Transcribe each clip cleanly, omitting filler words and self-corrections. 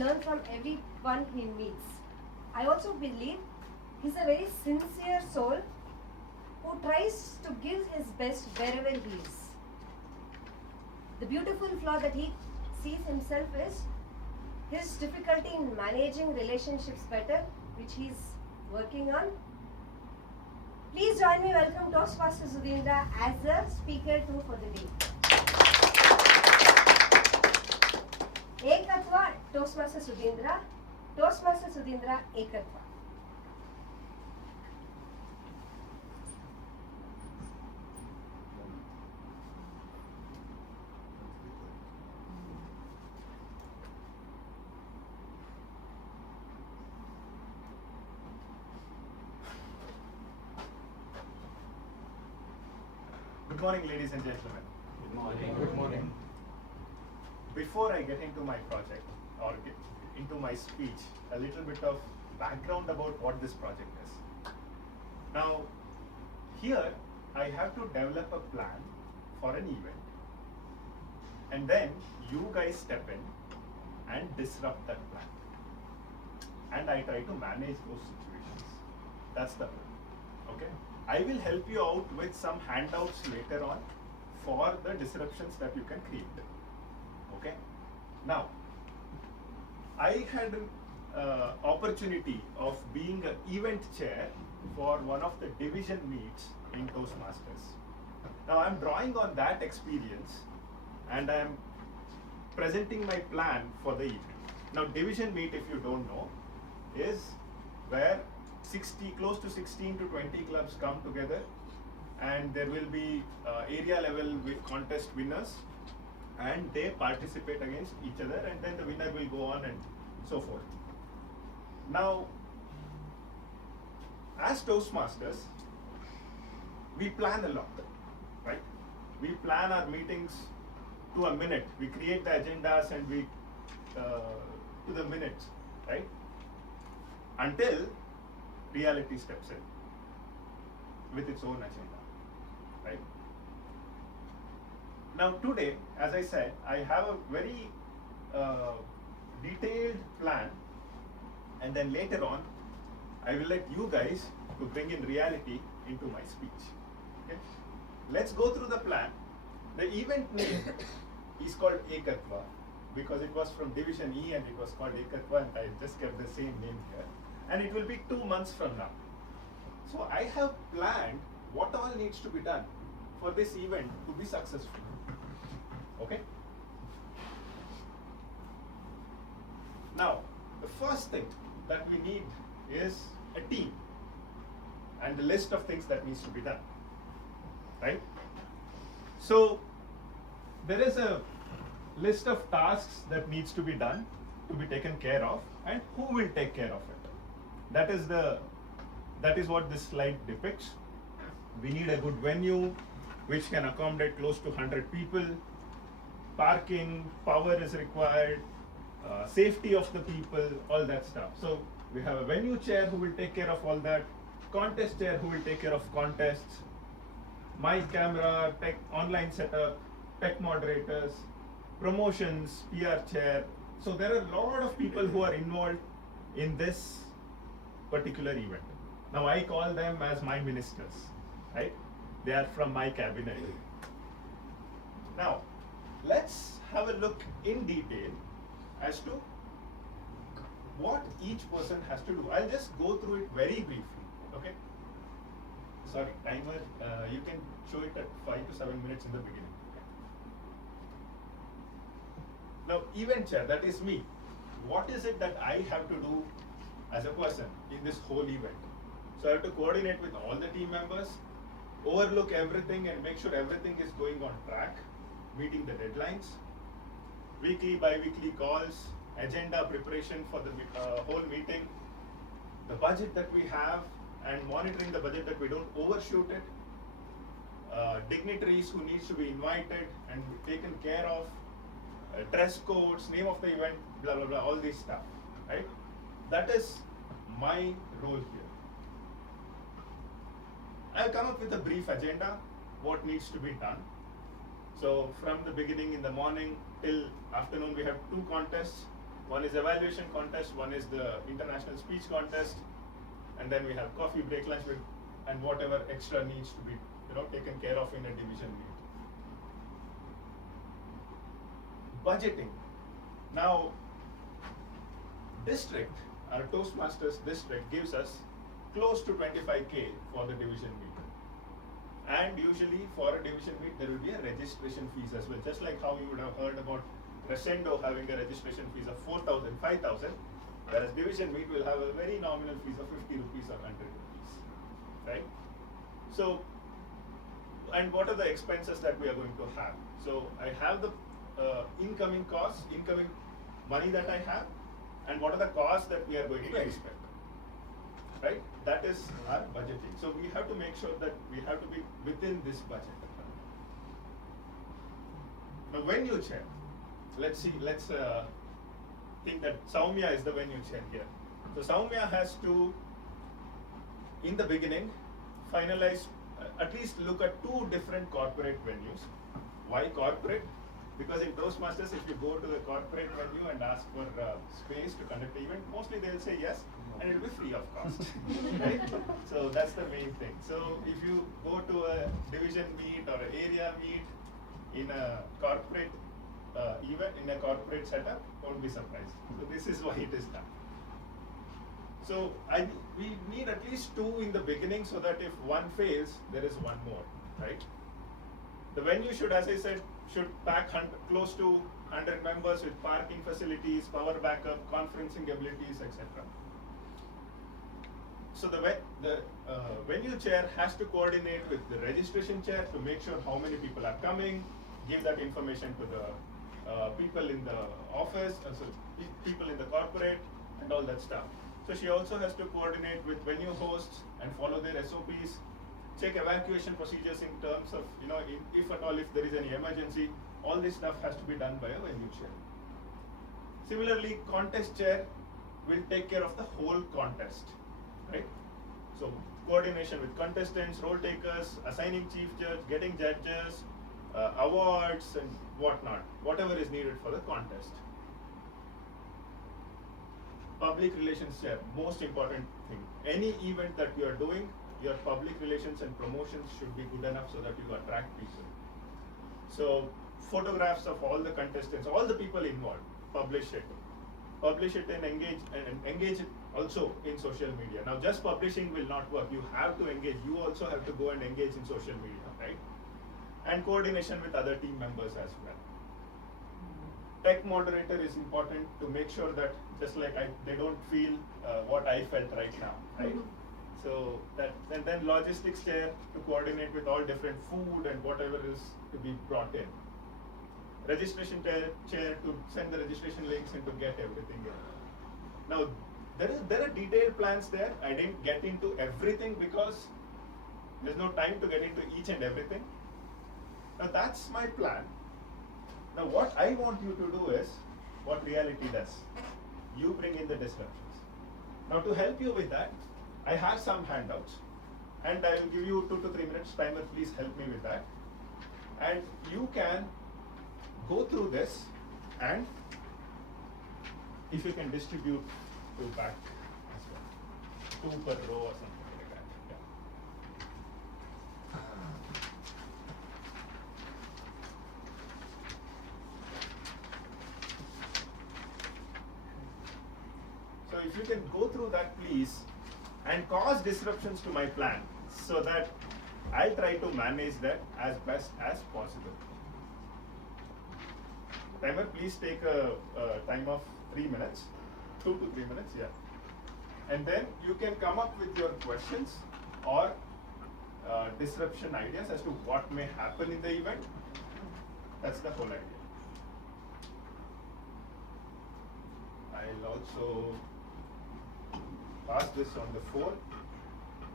learn from everyone he meets. I also believe he's a very sincere soul who tries to give his best wherever he is. The beautiful flaw that he sees himself is his difficulty in managing relationships better, which he's working on. Please join me welcome Toastmaster Sudheendra as the speaker too for the day. Ekatva, Toastmaster Sudheendra. Toastmaster Sudheendra, Ekatva. Good morning, ladies and gentlemen. Good morning. Good morning. Before I get into my project or get into my speech, a little bit of background about what this project is. Now, here I have to develop a plan for an event, and then you guys step in and disrupt that plan. And I try to manage those situations. That's the plan. Okay? I will help you out with some handouts later on for the disruptions that you can create. Okay? Now, I had an opportunity of being an event chair for one of the division meets in Toastmasters. Now, I'm drawing on that experience and I'm presenting my plan for the event. Now, division meet, if you don't know, is where close to 16 to 20 clubs come together, and there will be area level with contest winners, and they participate against each other, and then the winner will go on and so forth. Now, as Toastmasters, we plan a lot, right? We plan our meetings to a minute. We create the agendas and we to the minute, right? Until reality steps in with its own agenda, right? Now today, as I said, I have a very detailed plan, and then later on, I will let you guys to bring in reality into my speech. Okay? Let's go through the plan. The event name is called Ekatva because it was from Division E and it was called Ekatva, and I just kept the same name here. And it will be 2 months from now. So I have planned what all needs to be done for this event to be successful. Okay? Now, the first thing that we need is a team and the list of things that needs to be done. Right? So there is a list of tasks that needs to be done, to be taken care of, and who will take care of it. That is what this slide depicts. We need a good venue which can accommodate close to 100 people. Parking, power is required, safety of the people, all that stuff. So we have a venue chair who will take care of all that, contest chair who will take care of contests, mic, camera, tech, online setup, tech moderators, promotions, PR chair. So there are a lot of people who are involved in this particular event. Now I call them as my ministers, right? They are from my cabinet. Now, let's have a look in detail as to what each person has to do. I'll just go through it very briefly, okay? Sorry, timer, you can show it at 5 to 7 minutes in the beginning. Now, event chair, that is me. What is it that I have to do as a person in this whole event? So I have to coordinate with all the team members, overlook everything and make sure everything is going on track, meeting the deadlines, weekly, bi-weekly calls, agenda preparation for the whole meeting, the budget that we have and monitoring the budget that we don't overshoot it, dignitaries who needs to be invited and taken care of, dress codes, name of the event, blah, blah, blah, all this stuff, right? That is my role here. I'll come up with a brief agenda, what needs to be done. So from the beginning in the morning till afternoon, we have 2 contests. One is evaluation contest, one is the international speech contest, and then we have coffee break, lunch break, and whatever extra needs to be taken care of in a division meet. Budgeting. Now, district, our Toastmasters district gives us close to 25K for the division meet. And usually for a division meet, there will be a registration fees as well. Just like how you would have heard about Crescendo having a registration fees of 4,000, 5,000, whereas division meet will have a very nominal fees of 50 rupees or 100 rupees, right? So, and what are the expenses that we are going to have? So I have the incoming costs, incoming money that I have, and what are the costs that we are going to expect, right? That is our budgeting. So we have to make sure that we have to be within this budget. Now, venue chair. Let's think that Soumya is the venue chair here. So Soumya has to, in the beginning, finalize, at least look at 2 different corporate venues. Why corporate? Because in Toastmasters, if you go to the corporate venue and ask for space to conduct the event, mostly they'll say yes, and it will be free of cost, right? So that's the main thing. So if you go to a division meet or an area meet in a corporate event, in a corporate setup, don't be surprised. So this is why it is done. So we need at least 2 in the beginning, so that if one fails, there is one more, right? The venue should, as I said, should pack close to 100 members with parking facilities, power backup, conferencing abilities, etc. So the venue chair has to coordinate with the registration chair to make sure how many people are coming, give that information to the people in the office, so people in the corporate, and all that stuff. So she also has to coordinate with venue hosts and follow their SOPs, check evacuation procedures in terms of, if at all, if there is any emergency, all this stuff has to be done by a venue chair. Similarly, contest chair will take care of the whole contest, right? So coordination with contestants, role takers, assigning chief judge, getting judges, awards and whatnot, whatever is needed for the contest. Public relations chair, most important thing. Any event that you are doing, your public relations and promotions should be good enough so that you attract people. So photographs of all the contestants, all the people involved, publish it and engage it also in social media. Now just publishing will not work. You have to engage. You also have to go and engage in social media, right? And coordination with other team members as well. Tech moderator is important to make sure that just like they don't feel what I felt right now, right? So that, and then logistics chair to coordinate with all different food and whatever is to be brought in. Registration chair to send the registration links and to get everything in. Now there are detailed plans there. I didn't get into everything because there's no time to get into each and everything. Now that's my plan. Now what I want you to do is what reality does. You bring in the disruptions. Now to help you with that, I have some handouts and I will give you 2 to 3 minutes timer. Please help me with that. And you can go through this and if you can distribute to back as well. 2 per row or something like that. Yeah. So if you can go through that, please, and cause disruptions to my plan so that I'll try to manage that as best as possible. Timer, please take a time of 3 minutes, 2 to 3 minutes, yeah. And then you can come up with your questions or disruption ideas as to what may happen in the event. That's the whole idea. I'll also pass this on the phone.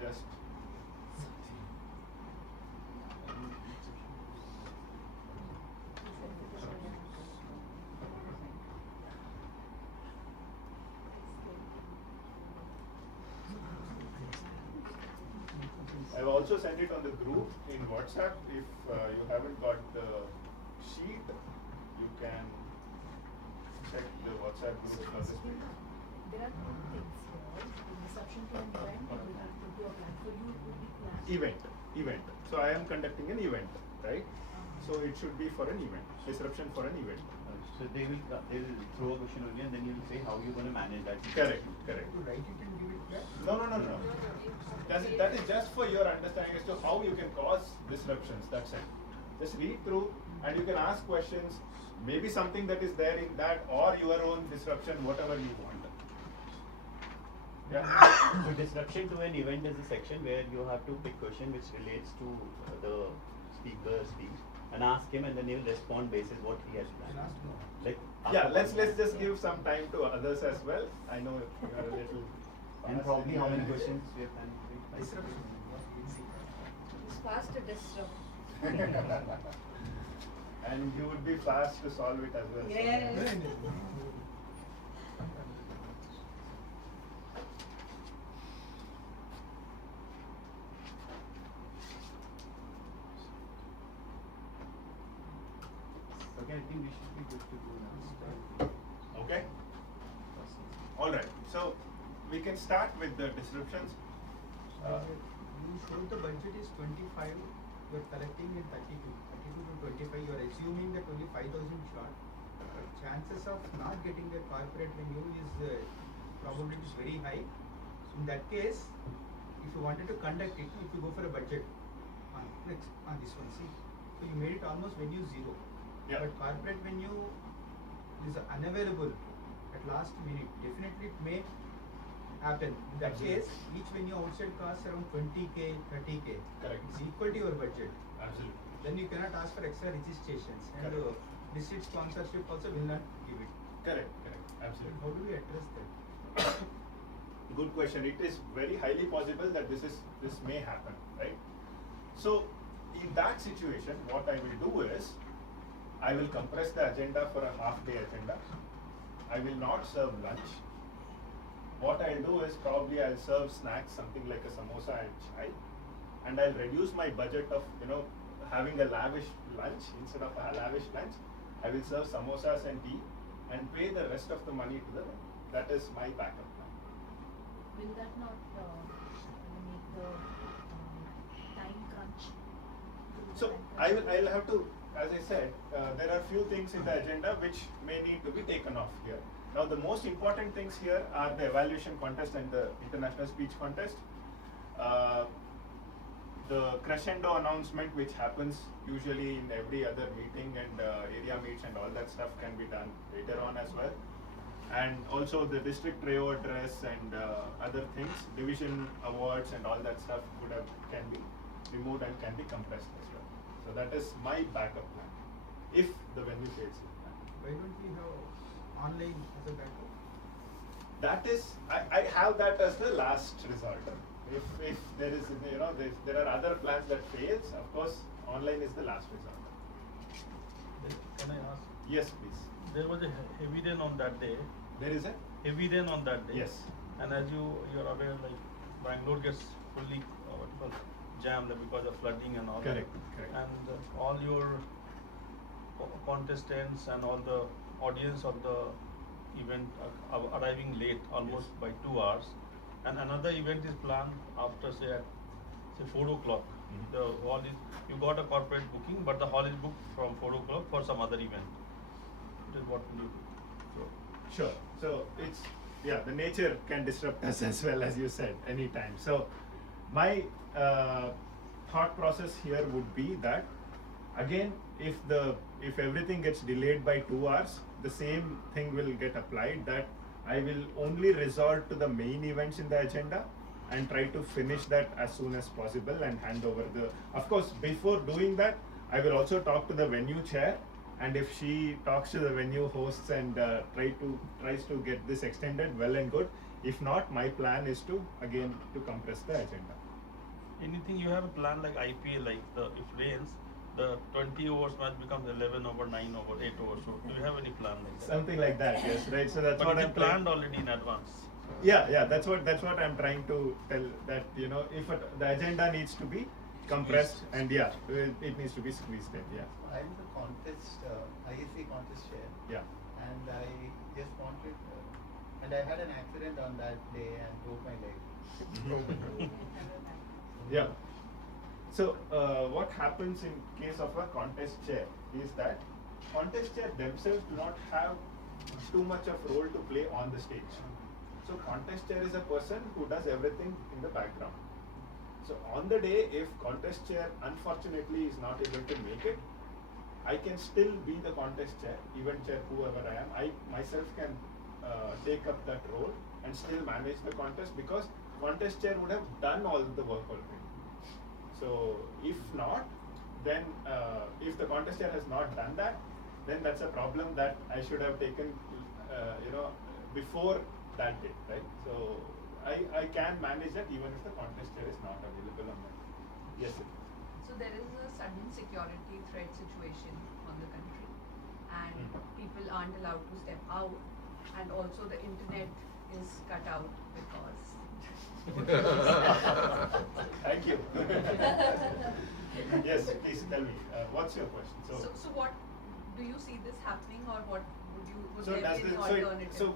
Just I've also sent it on the group in WhatsApp. If you haven't got the sheet, you can check the WhatsApp group for this week. There are two things here. The disruption to an event and to a plan. So you will be planned. Event. So I am conducting an event, right? So it should be for an event. Disruption for an event. So they will throw a question only, and then you will say how you're going to manage that. Correct. To write it and give it back? No. That is just for your understanding as to how you can cause disruptions. That's it. Just read through, and you can ask questions. Maybe something that is there in that, or your own disruption, whatever you want. Yeah. So disruption to an event is a section where you have to pick question which relates to the speaker's speech and ask him, and then he will respond basis what he has Can planned. ask no. Like Yeah. Let's just give some time to others as well. I know you are a little. and fast probably in how your- many questions we have planned. Disruption. Not easy. It's fast to disrupt. And you would be fast to solve it as well. so- Yes. Okay, I think we should be good to go now. Okay. All right. So we can start with the disruptions. You showed the budget is 25, you are collecting in 32 to 25, you are assuming that only 5,000 short. But chances of not getting the corporate revenue is probability is very high. So in that case, if you wanted to conduct it, if you go for a budget, this one, see, so you made it almost venue zero. Yeah. But corporate venue is unavailable at last minute. Definitely it may happen. In that Absolutely. case, each venue outside costs around 20k, 30k. Correct. It's equal to your budget. Absolutely. Then you cannot ask for extra registrations. And Correct. listed sponsorship also will not give it. Correct. And Absolutely. how do we address that? Good question. It is very highly possible that this may happen, right? So in that situation, what I will do is I will compress the agenda for a half-day agenda. I will not serve lunch. What I'll do is probably I'll serve snacks, something like a samosa and chai, and I'll reduce my budget of having a lavish lunch. Instead of a lavish lunch, I will serve samosas and tea and pay the rest of the money to the vendor. That is my backup plan. Will that not make the time crunch? So I'll have to, as I said, there are few things in the agenda which may need to be taken off here. Now the most important things here are the evaluation contest and the international speech contest. The crescendo announcement which happens usually in every other meeting and area meets and all that stuff can be done later on as well. And also the district Rayo address and other things, division awards and all that stuff can be removed and can be compressed as well. So that is my backup plan, if the venue fails. Why don't we have online as a backup? That is, I have that as the last resort. If there is, there are other plans that fails, of course, online is the last resort. Can I ask? Yes, please. There was a heavy rain on that day. There is a? Heavy rain on that day. Yes. And as you're aware, like Bangalore gets fully jammed because of flooding and all. Correct, that. correct. And all your contestants and all the audience of the event are arriving late, almost Yes. by 2 hours. And another event is planned after say 4 o'clock. Mhm. The hall is, you got a corporate booking, but the hall is booked from 4 o'clock for some other event. That is what will you do? So, Sure. So it's, the nature can disrupt us as well, as you said, anytime. So my thought process here would be that, again, if everything gets delayed by 2 hours, the same thing will get applied, that I will only resort to the main events in the agenda and try to finish that as soon as possible and hand over of course, before doing that, I will also talk to the venue chair, and if she talks to the venue hosts and tries to get this extended, well and good. If not, my plan is to compress the agenda. anything you have a plan like IPL, like if rains, the 20 overs match becomes 11 over 9 over 8 overs. So do you have any plan like that? Something like that, yes, right. So that's But what it is I'm planned already in advance. Yeah, that's what I'm trying to tell, that if the agenda needs to be compressed and it needs to be squeezed in. I'm the contest, ISA contest chair, Yeah. and I just wanted, and I had an accident on that day and broke my leg. Yeah. So what happens in case of a contest chair is that contest chair themselves do not have too much of role to play on the stage. So contest chair is a person who does everything in the background. So on the day, if contest chair unfortunately is not able to make it, I can still be the contest chair, event chair, whoever I am. I myself can take up that role and still manage the contest because contest chair would have done all the work already. So if not, then if the contest chair has not done that, then that's a problem that I should have taken, before that day, right? So I can manage that even if the contest chair is not available on that day. Yes, sir. So there is a sudden security threat situation on the country, and people aren't allowed to step out, and also the internet is cut out because. Thank you. Yes, please tell me. What's your question? So what do you see this happening, or what would So there does be this, an alternative? so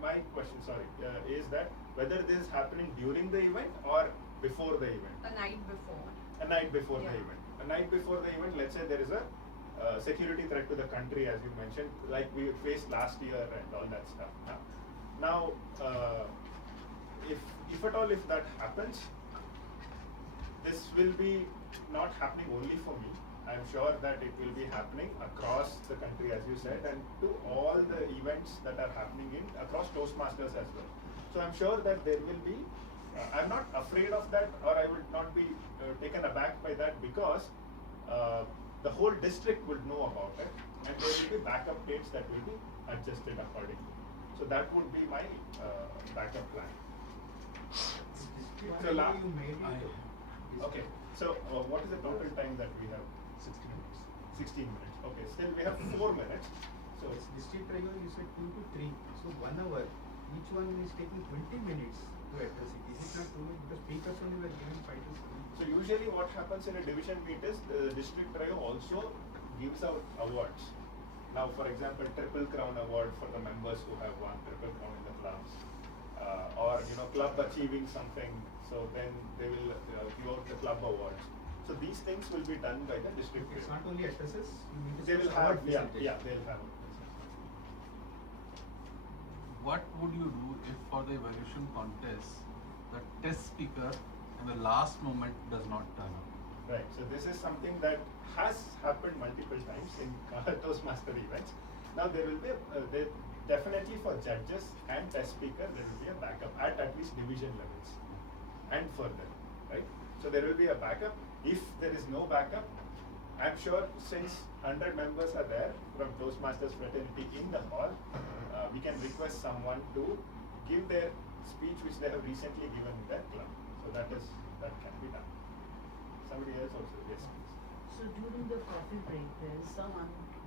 my question, sorry, is that whether this is happening during the event or before the event? A night before. A night before Yeah. the event. A night before the event, let's say there is a security threat to the country, as you mentioned, like we faced last year and all that stuff. Now, if at all if that happens, this will be not happening only for me. I'm sure that it will be happening across the country, as you said, and to all the events that are happening across Toastmasters as well. So I'm sure that there will be. I'm not afraid of that, or I would not be taken aback by that because the whole district will know about it, and there will be backup dates that will be adjusted accordingly. So that would be my backup plan. So You made it. okay. So what is the total time that we have? 60 minutes. 16 minutes. Okay. Still we have 4 minutes. So It's district trio, you said 2 to 3. So 1 hour. Each one is taking 20 minutes to address it. Is it not too much? Because speakers only were given 5 to 7. So usually what happens in a division meet is the district trio also gives out awards. Now for example, Triple Crown award for the members who have won Triple Crown in the clubs. Or club achieving something, so then they will give out the club awards. So these things will be done by the district It's trio. not only addresses, you need to They will award have, yeah, presentation. they'll have. What would you do if for the evaluation contest the test speaker in the last moment does not turn up? Right. So this is something that has happened multiple times in Toastmaster events. Now there will be definitely for judges and test speaker there will be a backup at least division levels and further, right? So there will be a backup. If there is no backup, I'm sure since 100 members are there from Toastmasters fraternity in the hall, we can request someone to give their speech which they have recently given in their club. So that can be done. Somebody else also, yes please. So during the coffee break, there is some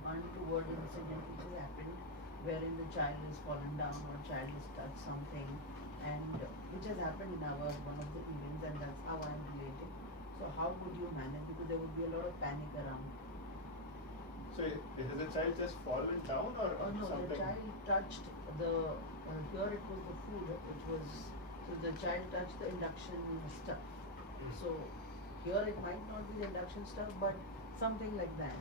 untoward incident which has happened wherein the child has fallen down or child has touched something, and which has happened in our one of the events, and that's how I'm relating. So how would you manage, because there would be a lot of panic around. So has the child just fallen down or No, something? the child touched the here it was the food. It was so the child touched the induction stuff. So here it might not be the induction stuff, but something like that.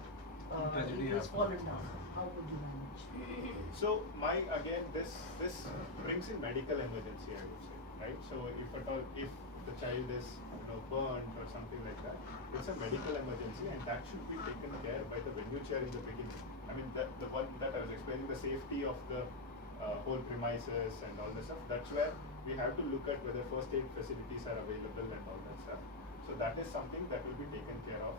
Tragedy It was fallen happened. down. How would you manage? So this brings in medical emergency, I would say, right? So if at all if the child is burned or something like that, it's a medical emergency and that should be taken care by the venue chair in the beginning. I mean the one that I was explaining, the safety of the whole premises and all that stuff. That's where we have to look at whether first aid facilities are available and all that stuff. So that is something that will be taken care of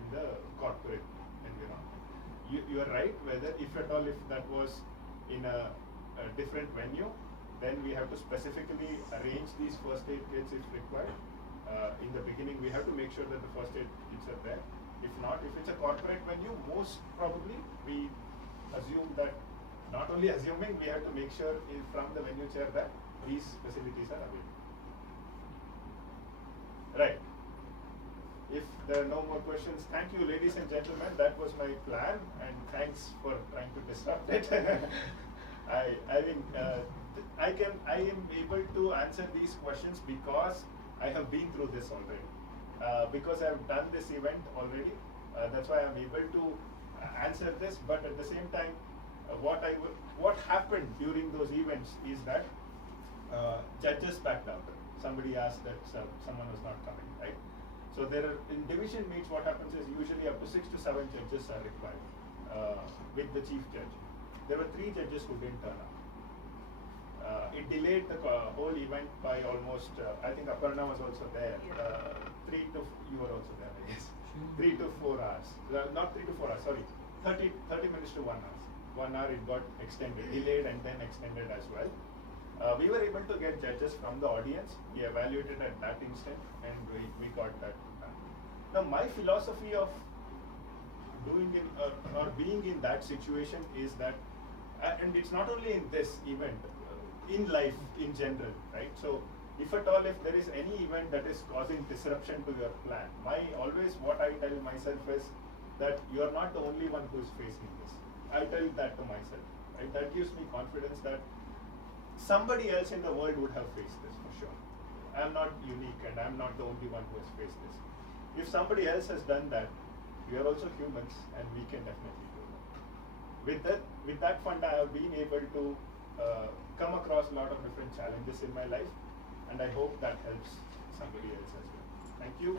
in the corporate environment. You are right, whether if at all if that was in a different venue, then we have to specifically arrange these first aid kits if required. In the beginning, we have to make sure that the first aid kits are there. If not, if it's a corporate venue, most probably we assume that, not only assuming, we have to make sure from the venue chair that these facilities are available. Right. if there are no more questions, thank you, ladies and gentlemen. That was my plan, and thanks for trying to disrupt it. I mean, I am able to answer these questions because I have been through this already. Because I have done this event already, that's why I am able to answer this. But at the same time, what happened during those events is that judges backed out. Somebody asked that someone was not coming, right? So there are, in division meets, what happens is usually up to 6 to 7 judges are required with the chief judge. There were 3 judges who didn't turn up. It delayed the whole event by almost, I think Aparna was also there. 3 to, you were also there, I guess. 3 to 4 hours. Not 3 to 4 hours, sorry. 30 minutes to 1 hour. 1 hour it got extended, delayed and then extended as well. We were able to get judges from the audience. We evaluated at that instant and we got that done. Now my philosophy of doing in or being in that situation is that, and it's not only in this event, in life in general, right? So if at all, if there is any event that is causing disruption to your plan, what I tell myself is that you are not the only one who is facing this. I tell that to myself, right? That gives me confidence that somebody else in the world would have faced this for sure. I am not unique and I am not the only one who has faced this. If somebody else has done that, we are also humans and we can definitely do that. With that fund, I have been able to come across a lot of different challenges in my life, and I hope that helps somebody else as well. Thank you.